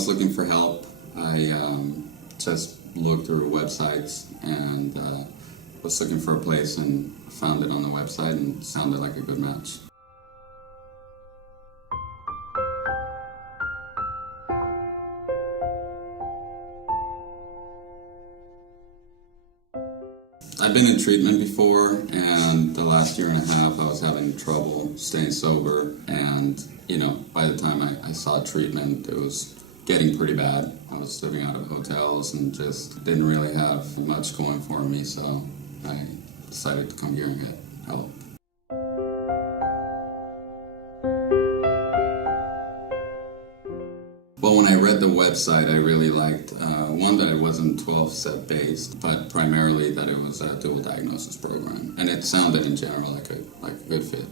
was looking for help, I just looked through websites and was looking for a place and found it on the website and sounded like a good match. I've been in treatment before, and the last year and a half I was having trouble staying sober, and by the time I saw treatment, it was getting pretty bad. I was living out of hotels and just didn't really have much going for me, so I decided to come here and get help. Well, when I read the website, I really liked, one, that it wasn't 12-step based, but primarily that it was a dual diagnosis program. And it sounded in general like a good fit.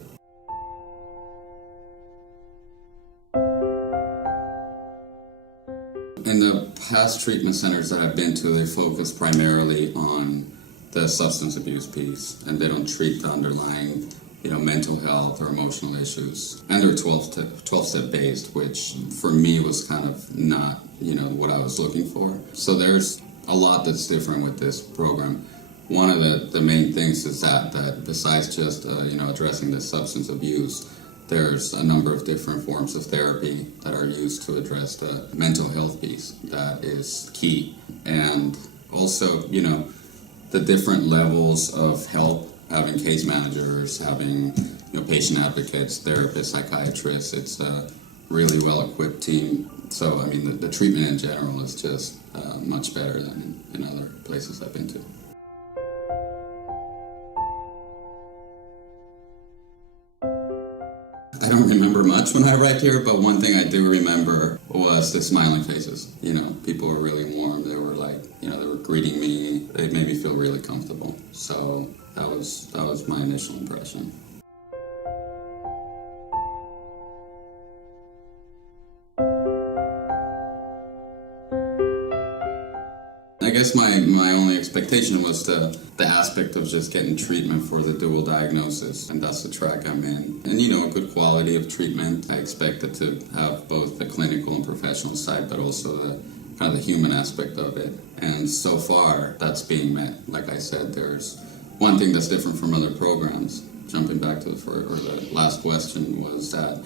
In the past treatment centers that I've been to, they focus primarily on the substance abuse piece, and they don't treat the underlying mental health or emotional issues. And they're 12-step based, which for me was kind of not, what I was looking for. So there's a lot that's different with this program. One of the main things is that besides just, addressing the substance abuse, there's a number of different forms of therapy that are used to address the mental health piece that is key. And also, the different levels of help, having case managers, having patient advocates, therapists, psychiatrists. It's a really well-equipped team. So, the treatment in general is just much better than in other places I've been to. I don't remember much when I arrived here, but one thing I do remember was the smiling faces. People were really warm. They were they were greeting me. They made me feel really comfortable. So that was my initial impression. I guess my only expectation was the aspect of just getting treatment for the dual diagnosis, and that's the track I'm in. And a good quality of treatment. I expected to have both the clinical and professional side, but also the kind of the human aspect of it. And so far, that's being met. Like I said, there's one thing that's different from other programs. Jumping back to the last question was that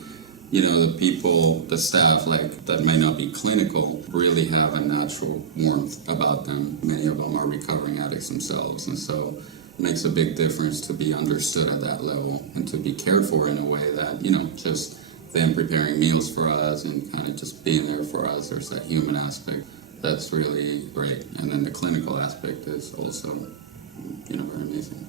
the people, the staff, that may not be clinical, really have a natural warmth about them. Many of them are recovering addicts themselves, and so it makes a big difference to be understood at that level and to be cared for in a way that, just them preparing meals for us and kind of just being there for us. There's that human aspect that's really great. And then the clinical aspect is also, very amazing.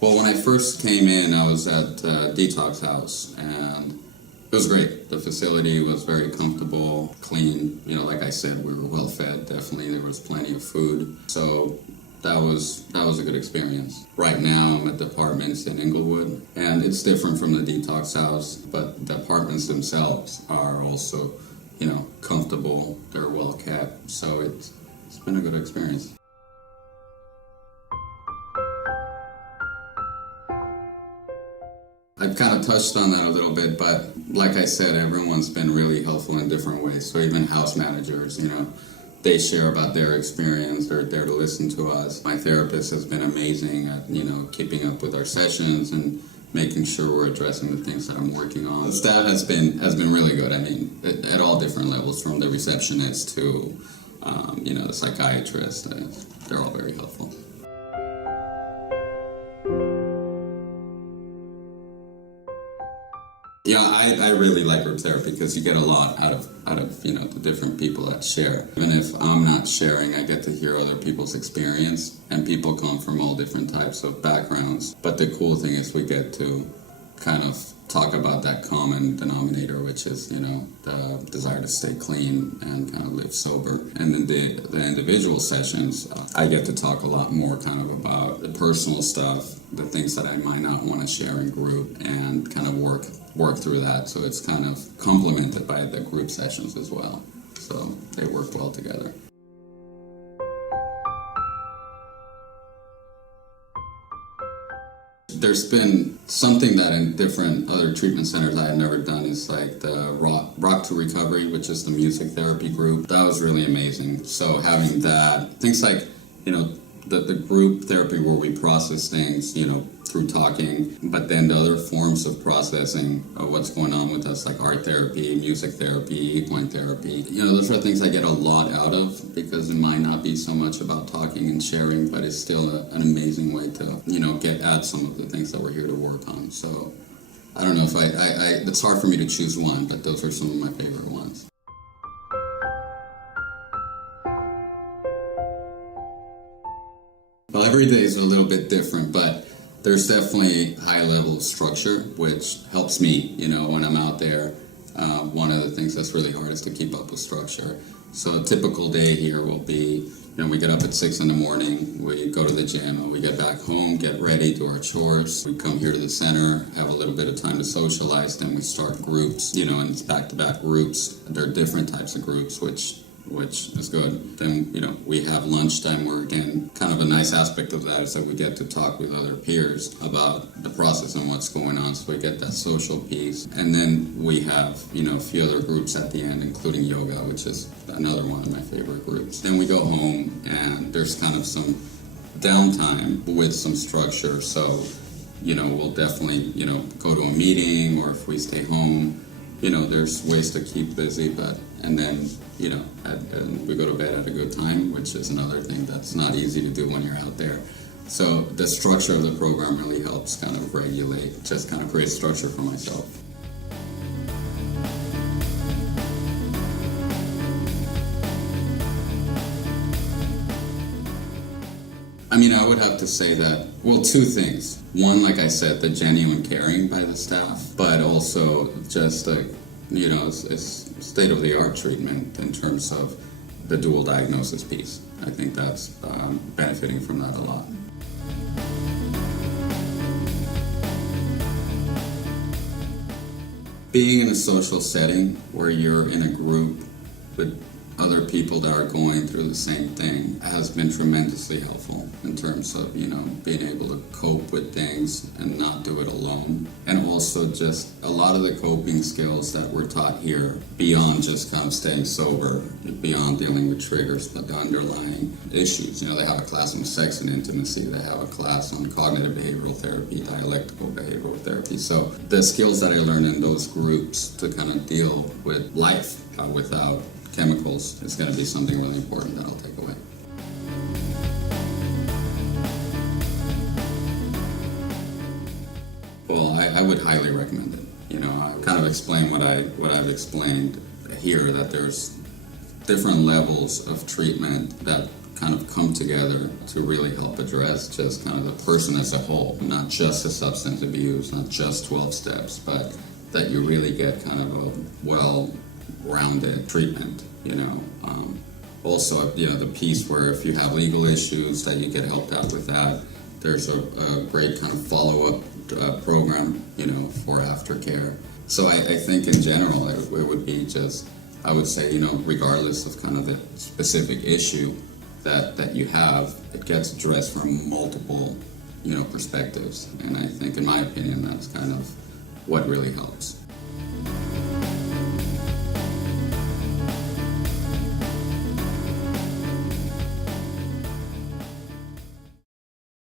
Well, when I first came in, I was at Detox House, and it was great. The facility was very comfortable, clean. Like I said, we were well fed. Definitely, there was plenty of food. So that was a good experience. Right now, I'm at the apartments in Inglewood, and it's different from the Detox House, but the apartments themselves are also, comfortable. They're well kept. So it's been a good experience. I've kind of touched on that a little bit, but like I said, everyone's been really helpful in different ways. So even house managers, they share about their experience. They're there to listen to us. My therapist has been amazing at, keeping up with our sessions and making sure we're addressing the things that I'm working on. The staff has been really good. At all different levels, from the receptionist to, the psychiatrist. They're all very helpful. I really like group therapy because you get a lot out of the different people that share. Even if I'm not sharing, I get to hear other people's experience, and people come from all different types of backgrounds. But the cool thing is we get to kind of talk about that common denominator, which is, the desire to stay clean and kind of live sober. And then the individual sessions, I get to talk a lot more kind of about the personal stuff, the things that I might not want to share in group, and kind of work through that. So it's kind of complemented by the group sessions as well. So they work well together. there's been something that in different other treatment centers I had never done is like the Rock to Recovery, which is the music therapy group. That was really amazing. So having that, things like, the group therapy where we process things, through talking, but then the other forms of processing of what's going on with us, like art therapy, music therapy, equine therapy. Those are things I get a lot out of because it might not be so much about talking and sharing, but it's still an amazing way to, get at some of the things that we're here to work on. So I don't know if it's hard for me to choose one, but those are some of my favorite ones. Well, every day is a little bit different, but there's definitely a high level of structure, which helps me, when I'm out there. One of the things that's really hard is to keep up with structure. So a typical day here will be, we get up at 6 in the morning, we go to the gym, and we get back home, get ready, do our chores. We come here to the center, have a little bit of time to socialize, then we start groups, and it's back-to-back groups. There are different types of groups, which is good. Then, we have lunchtime where, again, kind of a nice aspect of that is that we get to talk with other peers about the process and what's going on, so we get that social piece. And then we have, a few other groups at the end, including yoga, which is another one of my favorite groups. Then we go home, and there's kind of some downtime with some structure, so, we'll definitely, go to a meeting, or if we stay home, there's ways to keep busy, and then, and we go to bed at a good time, which is another thing that's not easy to do when you're out there. So the structure of the program really helps kind of regulate, just kind of create structure for myself. I would have to say that, two things. One, like I said, the genuine caring by the staff, but also just it's state-of-the-art treatment in terms of the dual diagnosis piece. I think that's benefiting from that a lot. Being in a social setting where you're in a group with other people that are going through the same thing has been tremendously helpful in terms of, being able to cope with things and not do it alone. And also just a lot of the coping skills that we're taught here beyond just kind of staying sober, beyond dealing with triggers, but the underlying issues. They have a class on sex and intimacy, they have a class on cognitive behavioral therapy, dialectical behavioral therapy. So the skills that I learned in those groups to kind of deal with life without chemicals is going to be something really important that I'll take away. Well, I would highly recommend it. I kind of explain what I've explained here, that there's different levels of treatment that kind of come together to really help address just kind of the person as a whole, not just the substance abuse, not just 12 steps, but that you really get kind of a well-rounded treatment, Also, the piece where if you have legal issues, that you get helped out with that. There's a great kind of follow-up program, for aftercare. So I think in general, it would be just, I would say, regardless of kind of the specific issue that you have, it gets addressed from multiple, perspectives. And I think, in my opinion, that's kind of what really helps.